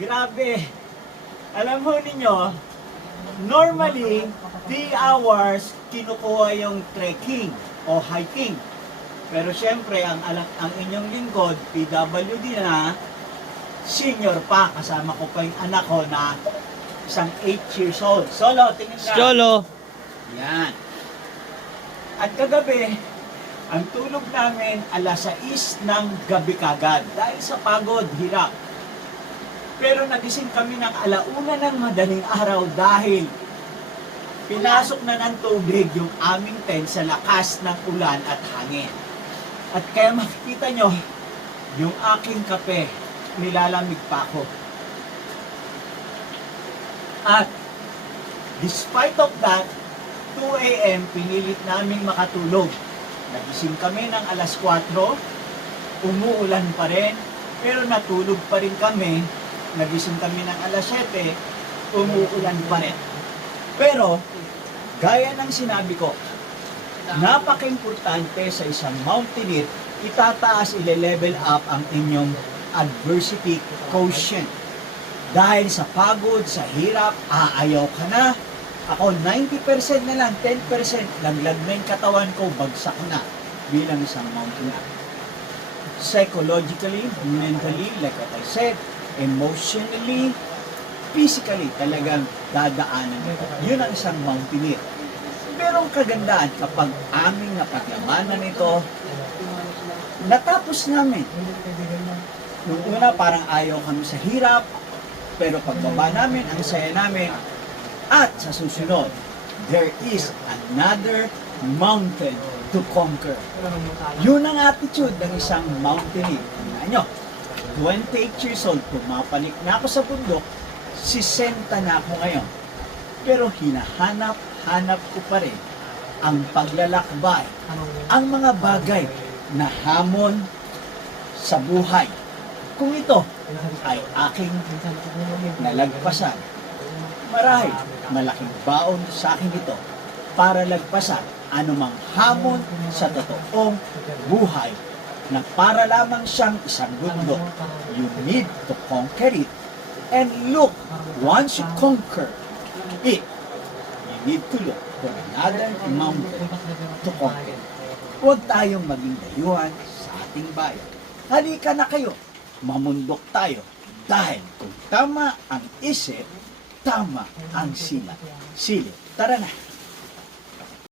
Grabe. Alam mo ninyo, normally, 3 hours kinukuha yung trekking o hiking. Pero syempre, ang inyong lingkod, PWD na, senior pa. Kasama ko pa yung anak ko na isang 8 years old. Solo, tingin ka. Cholo. Yan. At kagabi, ang tulog namin alas 6 ng gabi kagad dahil sa pagod, hirap. Pero nagising kami ng alauna ng madaling araw dahil pinasok na ng tubig yung aming tent sa lakas ng ulan at hangin. At kaya makikita nyo, yung aking kape, nilalamig pa ako. At despite of that, 2 a.m. pinilit naming makatulog. Nagising kami ng alas 4, umuulan pa rin, pero natulog pa rin kami. Nagising kami ng alas 7, umuulan pa rin. Pero, gaya ng sinabi ko, napaka-importante sa isang mountaineer, itataas, ile-level up ang inyong adversity quotient. Dahil sa pagod, sa hirap, aayaw ka na. Ako 90% na lang, 10% laglag na yung katawan ko, bagsak na bilang isang mountaineer. Psychologically, mentally, like what I said, emotionally, physically, talagang dadaanan ito. Yun ang isang mountaineer. Pero ang kagandaan, kapag aming napaglabanan ito, natapos namin. Nung una, parang ayaw kami sa hirap, pero pagbaba namin, ang saya namin. At sa susunod, there is another mountain to conquer. Yun ang attitude ng isang mountaineer. Tingnan nyo, 28 years old, pumapalik na ako sa bundok, 60 na ako ngayon. Pero hinahanap ko pa rin ang paglalakbay, ang mga bagay na hamon sa buhay. Kung ito ay aking nalagpasan, marahil malaking baon sa akin ito para lagpasan anumang hamon sa totoong buhay na para lamang siyang isang bundok. You need to conquer it. And look, once you conquer it, you need to look for another mountain to conquer. Huwag tayong maging dayuhan sa ating bayan. Halika na kayo, mamundok tayo. Dahil kung tama ang isip, tama ang silip. Tara na!